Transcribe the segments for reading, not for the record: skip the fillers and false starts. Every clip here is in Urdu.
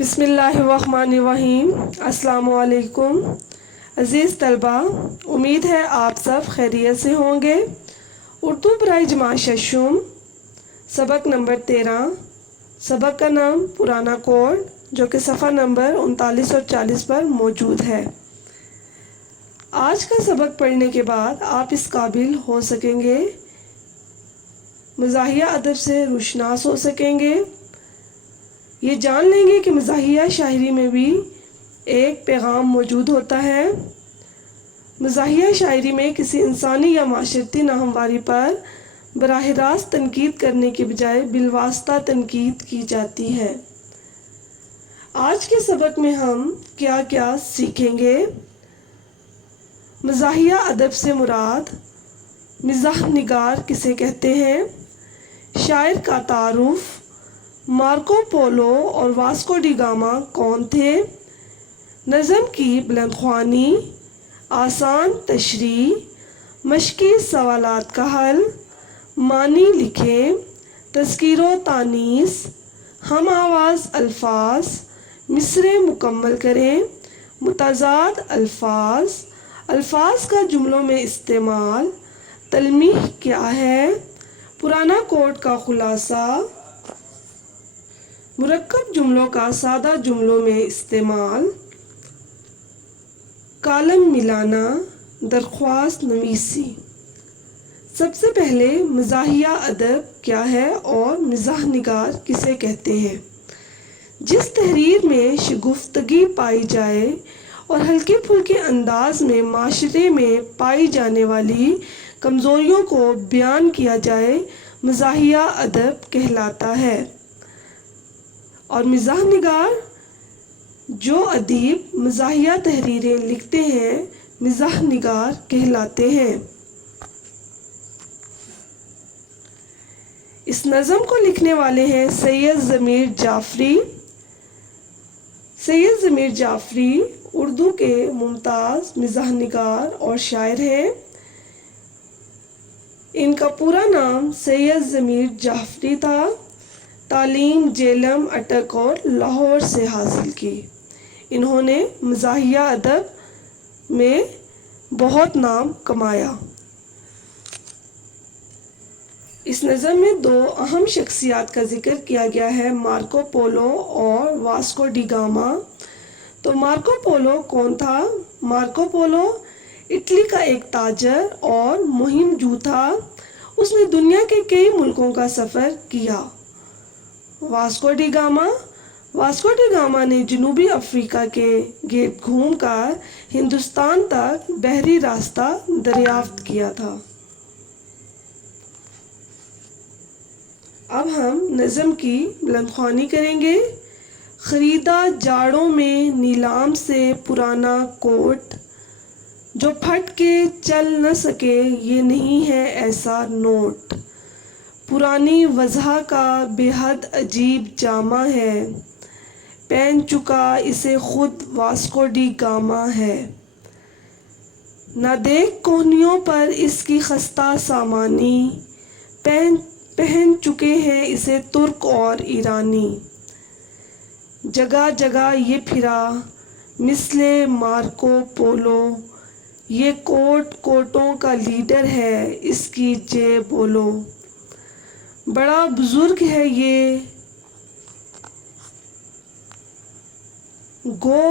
بسم اللہ الرحمن الرحیم۔ السلام علیکم عزیز طلبہ، امید ہے آپ سب خیریت سے ہوں گے۔ اردو برائے جماعت ششم، سبق نمبر 13، سبق کا نام پرانا کوڈ، جو کہ صفحہ نمبر 39 اور 40 پر موجود ہے۔ آج کا سبق پڑھنے کے بعد آپ اس قابل ہو سکیں گے، مزاحیہ ادب سے روشناس ہو سکیں گے، یہ جان لیں گے کہ مزاحیہ شاعری میں بھی ایک پیغام موجود ہوتا ہے۔ مزاحیہ شاعری میں کسی انسانی یا معاشرتی ناہمواری پر براہ راست تنقید کرنے کے بجائے بالواسطہ تنقید کی جاتی ہے۔ آج کے سبق میں ہم کیا کیا سیکھیں گے؟ مزاحیہ ادب سے مراد مزاح نگار کسے کہتے ہیں، شاعر کا تعارف، مارکو پولو اور واسکو ڈی گاما کون تھے، نظم کی بلند خوانی، آسان تشریح، مشقی سوالات کا حل، معنی لکھیں، تذکیر و تانیث، ہم آواز الفاظ، مصرع مکمل کریں، متضاد الفاظ، الفاظ کا جملوں میں استعمال، تلمیح کیا ہے، پرانا کوڈ کا خلاصہ، مرکب جملوں کا سادہ جملوں میں استعمال، کالم ملانا، درخواست نویسی۔ سب سے پہلے مزاحیہ ادب کیا ہے اور مزاح نگار کسے کہتے ہیں؟ جس تحریر میں شگفتگی پائی جائے اور ہلکے پھلکے انداز میں معاشرے میں پائی جانے والی کمزوریوں کو بیان کیا جائے، مزاحیہ ادب کہلاتا ہے۔ اور مزاح نگار، جو ادیب مزاحیہ تحریریں لکھتے ہیں، مزاح نگار کہلاتے ہیں۔ اس نظم کو لکھنے والے ہیں سید ضمیر جعفری۔ سید ضمیر جعفری اردو کے ممتاز مزاح نگار اور شاعر ہیں۔ ان کا پورا نام سید ضمیر جعفری تھا۔ تعلیم جیلم، اٹک اور لاہور سے حاصل کی۔ انہوں نے مزاحیہ ادب میں بہت نام کمایا۔ اس نظم میں دو اہم شخصیات کا ذکر کیا گیا ہے، مارکو پولو اور واسکو ڈی گاما۔ تو مارکو پولو کون تھا؟ مارکو پولو اٹلی کا ایک تاجر اور مہم جو تھا۔ اس نے دنیا کے کئی ملکوں کا سفر کیا۔ Vasco da Gama, Vasco da Gama نے جنوبی افریقہ کے گرد گھوم کر ہندوستان تک بحری راستہ دریافت کیا تھا۔ اب ہم نظم کی بلند خوانی کریں گے۔ خریدا جاڑوں میں نیلام سے پرانا کوٹ، جو پھٹ کے چل نہ سکے یہ نہیں ہے ایسا نوٹ، پرانی وضع کا بے حد عجیب جامہ ہے، پہن چکا اسے خود واسکو ڈی گاما ہے، نہ دیکھ کوہنیوں پر اس کی خستہ سامانی، پہن چکے ہیں اسے ترک اور ایرانی، جگہ جگہ یہ پھرا مثل مارکو پولو، یہ کوٹوں کا لیڈر ہے اس کی جے بولو، بڑا بزرگ ہے یہ گو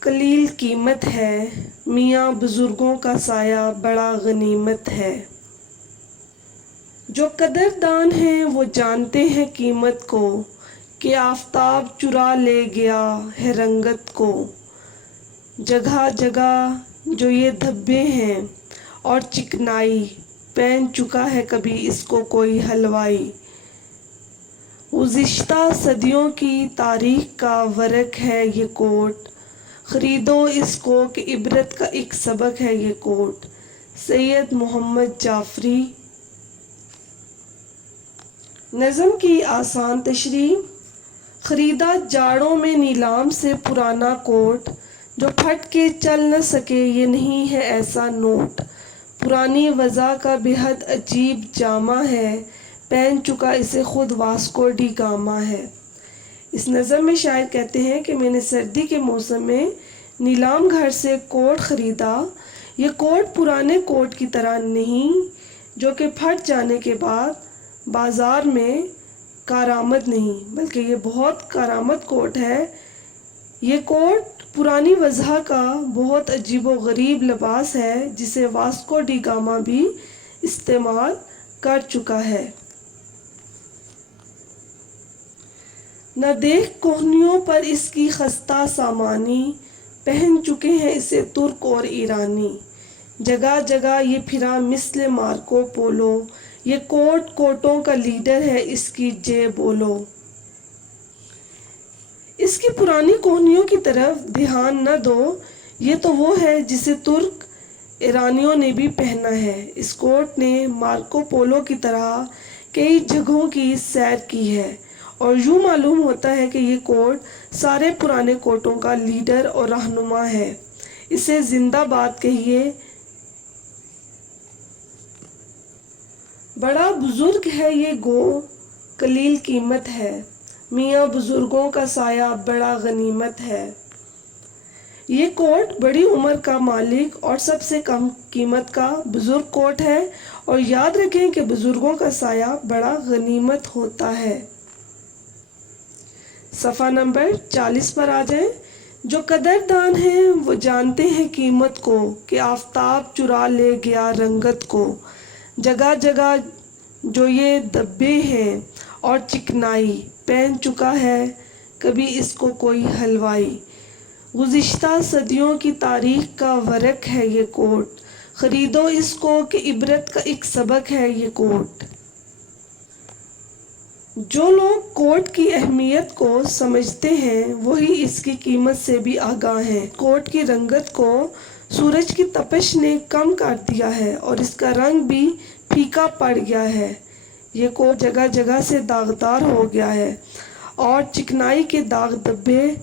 قلیل قیمت ہے، میاں بزرگوں کا سایہ بڑا غنیمت ہے، جو قدردان ہیں وہ جانتے ہیں قیمت کو، کہ آفتاب چرا لے گیا ہے رنگت کو، جگہ جگہ جو یہ دھبے ہیں اور چکنائی، پہن چکا ہے کبھی اس کو کوئی حلوائی، گزشتہ صدیوں کی تاریخ کا ورق ہے یہ کوٹ، خریدو اس کو کہ عبرت کا ایک سبق ہے یہ کوٹ۔ سید محمد جعفری۔ نظم کی آسان تشریح۔ خریدا جاڑوں میں نیلام سے پرانا کوٹ، جو پھٹ کے چل نہ سکے یہ نہیں ہے ایسا نوٹ، پرانی وضع کا بے حد عجیب جامہ ہے، پہن چکا اسے خود واسکو ڈی گاما ہے۔ اس نظم میں شاعر کہتے ہیں کہ میں نے سردی کے موسم میں نیلام گھر سے کوٹ خریدا. یہ کوٹ پرانے کوٹ کی طرح نہیں جو کہ پھٹ جانے کے بعد بازار میں کارآمد نہیں، بلکہ یہ بہت کارآمد کوٹ ہے. یہ کوٹ پرانی وضع کا بہت عجیب و غریب لباس ہے جسے واسکو ڈی گاما بھی استعمال کر چکا ہے. نہ دیکھ کوہنیوں پر اس کی خستہ سامانی، پہن چکے ہیں اسے ترک اور ایرانی. جگہ جگہ یہ پھرا مثل مارکو پولو، یہ کوٹ کوٹوں کا لیڈر ہے اس کی جے بولو. اس کی پرانی کوہنیوں کی طرف دھیان نہ دو، یہ تو وہ ہے جسے ترک ایرانیوں نے بھی پہنا ہے. اس کوٹ نے مارکو پولو کی طرح کئی جگہوں کی سیر کی ہے اور یوں معلوم ہوتا ہے کہ یہ کوٹ سارے پرانے کوٹوں کا لیڈر اور رہنما ہے. اسے زندہ باد کہیے. بڑا بزرگ ہے یہ گو قلیل قیمت ہے، میاں بزرگوں کا سایہ بڑا غنیمت ہے. یہ کوٹ بڑی عمر کا مالک اور سب سے کم قیمت کا بزرگ کوٹ ہے، اور یاد رکھیں کہ بزرگوں کا سایہ بڑا غنیمت ہوتا ہے. صفحہ نمبر 40 پر آ جائیں. جو قدردان ہیں وہ جانتے ہیں قیمت کو، کہ آفتاب چرا لے گیا رنگت کو. جگہ جگہ جو یہ دبے ہیں اور چکنائی، پہن چکا ہے کبھی اس کو کوئی حلوائی. گزشتہ صدیوں کی تاریخ کا ورق ہے یہ کوٹ، خریدو اس کو کہ عبرت کا ایک سبق ہے یہ کوٹ. جو لوگ کوٹ کی اہمیت کو سمجھتے ہیں وہی اس کی قیمت سے بھی آگاہ ہیں. کوٹ کی رنگت کو سورج کی تپش نے کم کر دیا ہے اور اس کا رنگ بھی پھیکا پڑ گیا ہے. یہ کوٹ جگہ جگہ سے داغدار ہو گیا ہے اور چکنائی کے داغ دھبے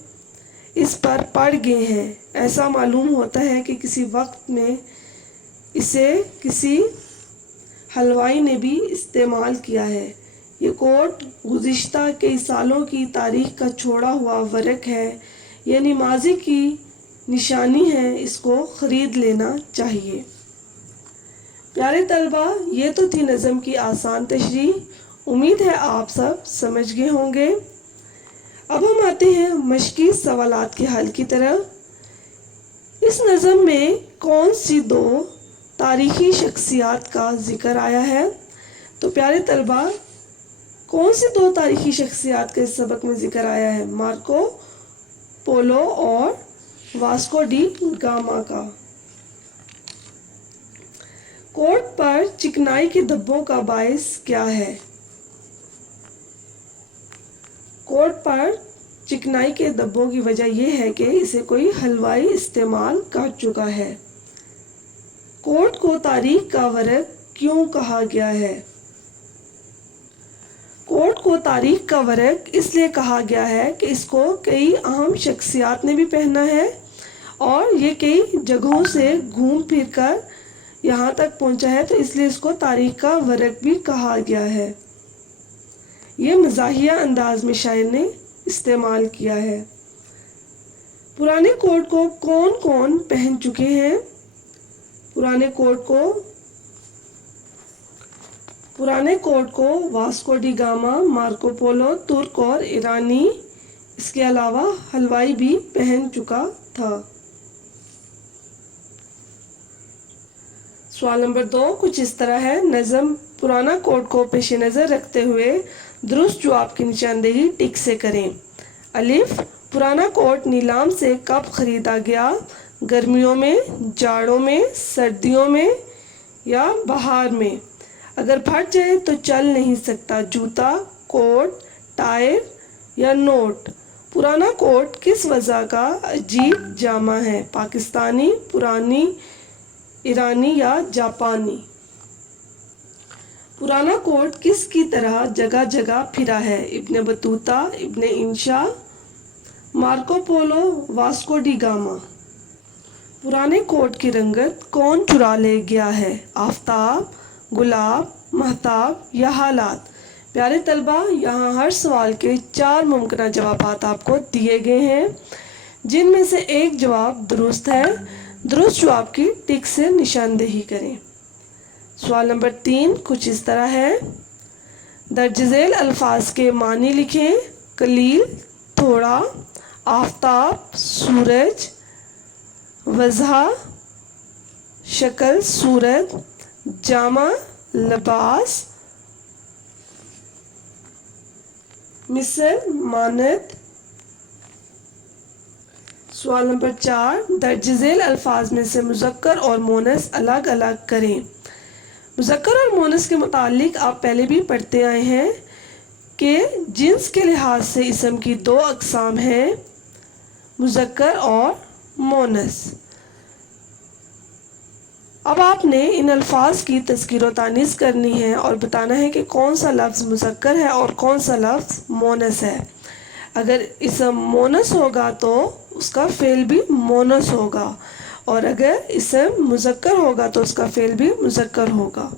اس پر پڑ گئے ہیں. ایسا معلوم ہوتا ہے کہ کسی وقت میں اسے کسی حلوائی نے بھی استعمال کیا ہے. یہ کوٹ گزشتہ کئی سالوں کی تاریخ کا چھوڑا ہوا ورق ہے، یعنی ماضی کی نشانی ہے. اس کو خرید لینا چاہیے. پیارے طلبہ، یہ تو تھی نظم کی آسان تشریح. امید ہے آپ سب سمجھ گئے ہوں گے. اب ہم آتے ہیں مشقی سوالات کے حل کی طرف. اس نظم میں کون سی دو تاریخی شخصیات کا ذکر آیا ہے؟ تو پیارے طلبہ، کون سی دو تاریخی شخصیات کا اس سبق میں ذکر آیا ہے؟ مارکو پولو اور واسکو ڈی گاما کا. کوٹ پر چکنائی کے دھبوں کا باعث کیا ہے؟ کوٹ پر چکنائی کے دھبوں کی وجہ یہ ہے کہ اسے کوئی حلوائی استعمال کر چکا ہے. کوٹ کو تاریخ کا ورق کیوں کہا گیا ہے؟ کوٹ کو تاریخ کا ورق اس لیے کہا گیا ہے کہ اس کو کئی اہم شخصیات نے بھی پہنا ہے اور یہ کئی جگہوں سے گھوم پھر کر یہاں تک پہنچا ہے، تو اس لیے اس کو تاریخ کا ورق بھی کہا گیا ہے. یہ مزاحیہ انداز میں شاعر نے استعمال کیا ہے. پرانے کوٹ کو کون کون پہن چکے ہیں؟ پرانے کوٹ کو Vasco da Gama, Marco Polo, ترک اور ایرانی، اس کے علاوہ حلوائی بھی پہن چکا تھا. سوال نمبر 2 کچھ اس طرح ہے. نظم پرانا کوٹ کو پیش نظر رکھتے ہوئے درست جواب کی نشاندہی ٹک سے کریں. الف، پرانا کوٹ نیلام سے کب خریدا گیا؟ گرمیوں میں، جاڑوں میں، سردیوں میں یا بہار میں؟ اگر پھٹ جائے تو چل نہیں سکتا. جوتا، کوٹ، ٹائر یا نوٹ؟ پرانا کوٹ کس وضع کا عجیب جامہ ہے؟ پاکستانی، پرانی، ایرانی یا جاپانی؟ پرانا کوٹ کس کی طرح جگہ جگہ پھرا ہے؟ ابن Battuta, Ibn Insha, Marco Polo, Vasco da Gama? پرانے کوٹ کی رنگت کون چرا لے گیا ہے؟ آفتاب، گلاب، مہتاب یا حالات؟ پیارے طلبہ، یہاں ہر سوال کے 4 ممکنہ جوابات آپ کو دیے گئے ہیں، جن میں سے ایک جواب درست ہے۔ درست جواب کی ٹک سے نشاندہی کریں۔ سوال نمبر 3 کچھ اس طرح ہے، درج ذیل الفاظ کے معنی لکھیں۔ قلیل، تھوڑا، آفتاب، سورج، وضع، شکل، صورت، جامہ، لباس، مثل، مانند۔ سوال نمبر 4 درج ذیل الفاظ میں سے مذکر اور مونث الگ الگ کریں۔ مذکر اور مونث کے متعلق آپ پہلے بھی پڑھتے آئے ہیں کہ جنس کے لحاظ سے اسم کی 2 اقسام ہیں، مذکر اور مونث۔ اب آپ نے ان الفاظ کی تذکیر و تانیث کرنی ہے اور بتانا ہے کہ کون سا لفظ مذکر ہے اور کون سا لفظ مونث ہے۔ اگر اسم مونث ہوگا تو اس کا فعل بھی مونث ہوگا، اور اگر اسم مذکر ہوگا تو اس کا فعل بھی مذکر ہوگا۔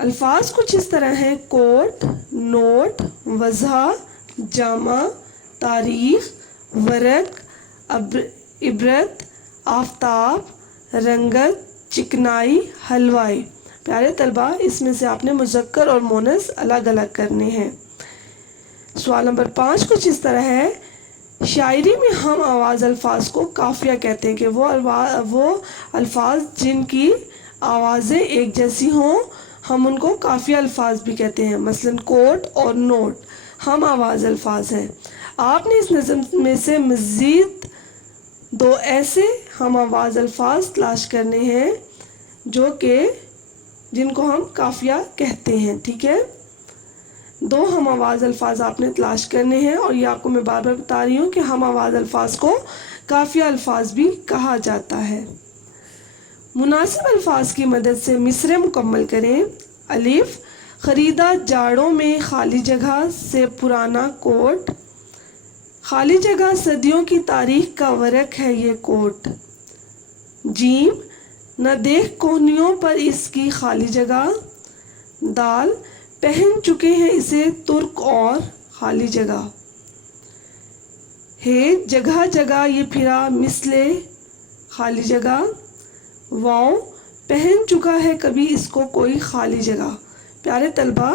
الفاظ کچھ اس طرح ہیں، کوٹ، نوٹ، وضع، جامہ، تاریخ، ورق، عبرت، آفتاب، رنگت، چکنائی، حلوائی۔ پیارے طلبہ، اس میں سے آپ نے مذکر اور مونث الگ الگ کرنے ہیں۔ سوال نمبر 5 کچھ اس طرح ہے، شاعری میں ہم آواز الفاظ کو قافیہ کہتے ہیں کہ وہ الفاظ جن کی آوازیں ایک جیسی ہوں، ہم ان کو قافیہ الفاظ بھی کہتے ہیں۔ مثلا کوٹ اور نوٹ ہم آواز الفاظ ہیں۔ آپ نے اس نظم میں سے مزید 2 ایسے ہم آواز الفاظ تلاش کرنے ہیں جن کو ہم قافیہ کہتے ہیں، ٹھیک ہے؟ 2 ہم آواز الفاظ آپ نے تلاش کرنے ہیں، اور یہ آپ کو میں بار بار بتا رہی ہوں کہ ہم آواز الفاظ کو قافیہ الفاظ بھی کہا جاتا ہے۔ مناسب الفاظ کی مدد سے مصرعے مکمل کریں۔ الف، خریدا جاڑوں میں خالی جگہ سے پرانا کوٹ۔ خالی جگہ صدیوں کی تاریخ کا ورق ہے یہ کوٹ۔ جیم، نہ دیکھ کوہنیوں پر اس کی خالی جگہ۔ دال، پہن چکے ہیں اسے ترک اور خالی جگہ۔ ہے، جگہ جگہ یہ پھرا مثل خالی جگہ۔ واؤ، پہن چکا ہے کبھی اس کو کوئی خالی جگہ۔ پیارے طلبہ،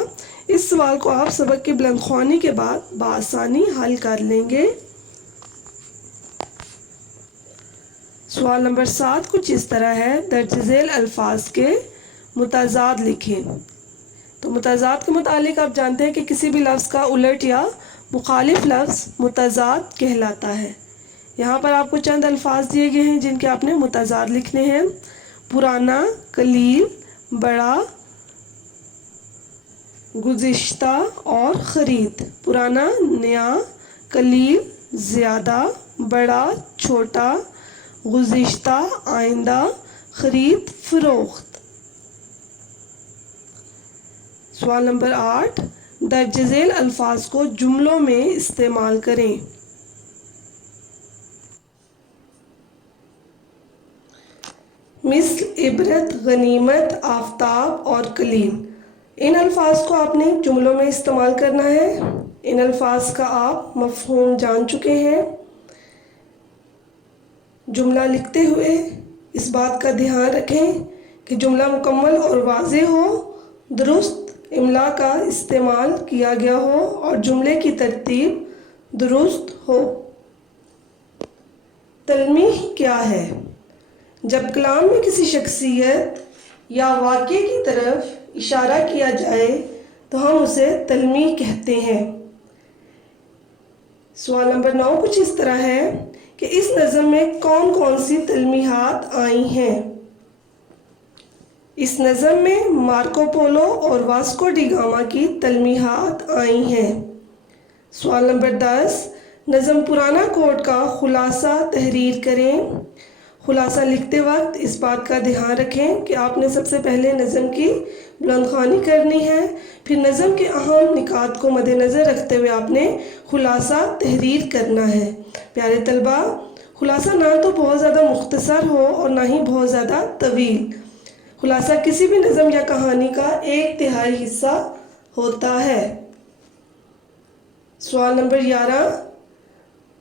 اس سوال کو آپ سبق کے بلند خوانی کے بعد بآسانی حل کر لیں گے۔ سوال نمبر 7 کچھ اس طرح ہے، درج ذیل الفاظ کے متضاد لکھیں۔ تو متضاد کے متعلق آپ جانتے ہیں کہ کسی بھی لفظ کا الٹ یا مخالف لفظ متضاد کہلاتا ہے۔ یہاں پر آپ کو چند الفاظ دیے گئے ہیں جن کے آپ نے متضاد لکھنے ہیں۔ پرانا، قلیل، بڑا، گزشتہ اور خرید۔ پرانا، نیا، قلیل، زیادہ، بڑا، چھوٹا، گزشتہ، آئندہ، خرید، فروخت۔ سوال نمبر 8 درج ذیل الفاظ کو جملوں میں استعمال کریں۔ مثل عبرت، غنیمت، آفتاب اور قلیل۔ ان الفاظ کو آپ نے جملوں میں استعمال کرنا ہے۔ ان الفاظ کا آپ مفہوم جان چکے ہیں۔ جملہ لکھتے ہوئے اس بات کا دھیان رکھیں کہ جملہ مکمل اور واضح ہو، درست املا کا استعمال کیا گیا ہو اور جملے کی ترتیب درست ہو۔ تلمیح کیا ہے؟ جب کلام میں کسی شخصیت یا واقعے کی طرف اشارہ کیا جائے تو ہم اسے تلمیح کہتے ہیں۔ سوال نمبر 9 کچھ اس طرح ہے کہ اس نظم میں کون کون سی تلمیحات آئی ہیں؟ اس نظم میں مارکو پولو اور واسکو ڈی گاما کی تلمیحات آئی ہیں۔ سوال نمبر 10 نظم پرانا کوٹ کا خلاصہ تحریر کریں۔ خلاصہ لکھتے وقت اس بات کا دھیان رکھیں کہ آپ نے سب سے پہلے نظم کی بلند خوانی کرنی ہے، پھر نظم کے اہم نکات کو مد نظر رکھتے ہوئے آپ نے خلاصہ تحریر کرنا ہے۔ پیارے طلبہ، خلاصہ نہ تو بہت زیادہ مختصر ہو اور نہ ہی بہت زیادہ طویل۔ خلاصہ کسی بھی نظم یا کہانی کا 1/3 حصہ ہوتا ہے۔ سوال نمبر 11،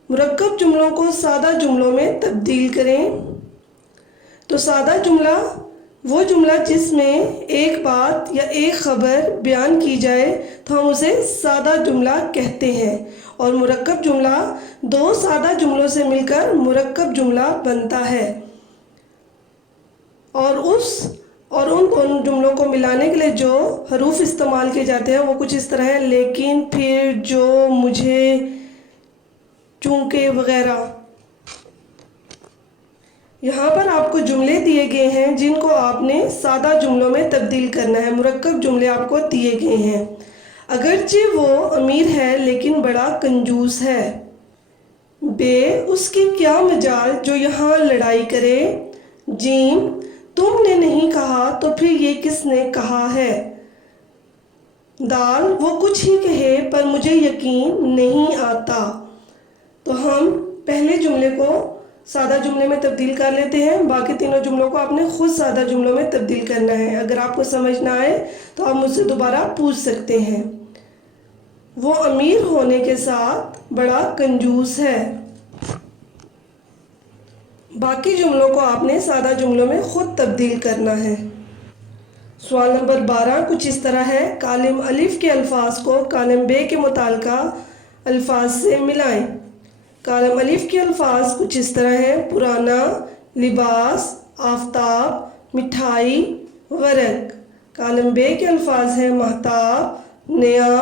مرکب جملوں کو سادہ جملوں میں تبدیل کریں۔ تو سادہ جملہ وہ جملہ جس میں ایک بات یا ایک خبر بیان کی جائے تو ہم اسے سادہ جملہ کہتے ہیں، اور مرکب جملہ 2 سادہ جملوں سے مل کر مرکب جملہ بنتا ہے، اور ان دونوں جملوں کو ملانے کے لیے جو حروف استعمال کیے جاتے ہیں وہ کچھ اس طرح ہیں: لیکن، پھر، جو، مجھے، چونکہ وغیرہ۔ یہاں پر آپ کو جملے دیے گئے ہیں جن کو آپ نے سادہ جملوں میں تبدیل کرنا ہے۔ مرکب جملے آپ کو دیے گئے ہیں۔ اگرچہ وہ امیر ہے لیکن بڑا کنجوس ہے۔ بے، اس کی کیا مجال جو یہاں لڑائی کرے۔ جیم، تم نے نہیں کہا تو پھر یہ کس نے کہا ہے۔ دال، وہ کچھ ہی کہے پر مجھے یقین نہیں آتا۔ تو ہم پہلے جملے کو سادہ جملے میں تبدیل کر لیتے ہیں، باقی تینوں جملوں کو آپ نے خود سادہ جملوں میں تبدیل کرنا ہے۔ اگر آپ کو سمجھ نہ آئے تو آپ مجھ سے دوبارہ پوچھ سکتے ہیں۔ وہ امیر ہونے کے ساتھ بڑا کنجوس ہے۔ باقی جملوں کو آپ نے سادہ جملوں میں خود تبدیل کرنا ہے۔ سوال نمبر 12 کچھ اس طرح ہے: کالم الف کے الفاظ کو کالم بے کے متعلقہ الفاظ سے ملائیں۔ کالم الف کے الفاظ کچھ اس طرح ہیں: پرانا، لباس، آفتاب، مٹھائی، ورق۔ کالم بے کے الفاظ ہیں: مہتاب، نیا،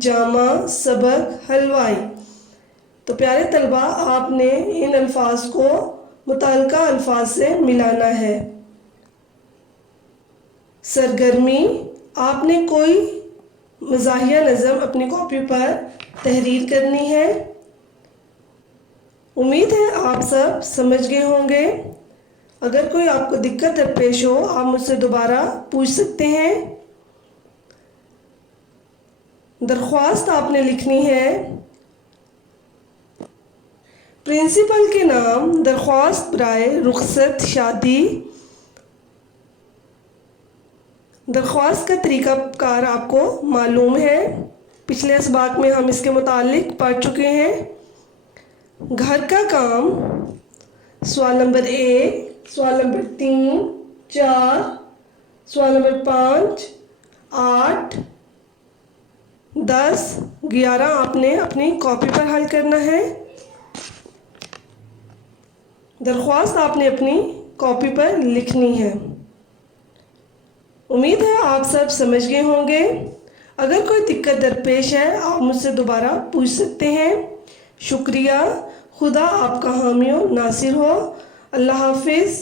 جامع، سبق، حلوائی۔ تو پیارے طلبہ، آپ نے ان الفاظ کو متعلقہ الفاظ سے ملانا ہے۔ سرگرمی، آپ نے کوئی مزاحیہ نظم اپنی کاپی پر تحریر کرنی ہے۔ امید ہے آپ سب سمجھ گئے ہوں گے۔ اگر کوئی آپ کو دقت درپیش ہو آپ مجھ سے دوبارہ پوچھ سکتے ہیں۔ درخواست آپ نے لکھنی ہے: پرنسپل کے نام، درخواست برائے رخصت شادی۔ درخواست کا طریقہ کار آپ کو معلوم ہے، پچھلے اسباق میں ہم اس کے متعلق پڑھ چکے ہیں۔ گھر کا کام، سوال نمبر 1، سوال نمبر 3، 4، سوال نمبر 5، 8، 10، 11 آپ نے اپنی کاپی پر حل کرنا ہے۔ درخواست آپ نے اپنی کاپی پر لکھنی ہے۔ امید ہے آپ سب سمجھ گئے ہوں گے۔ اگر کوئی دقت درپیش ہے آپ مجھ سے دوبارہ پوچھ سکتے ہیں۔ شکریہ۔ خدا آپ کا حامی و ناصر ہو۔ اللہ حافظ۔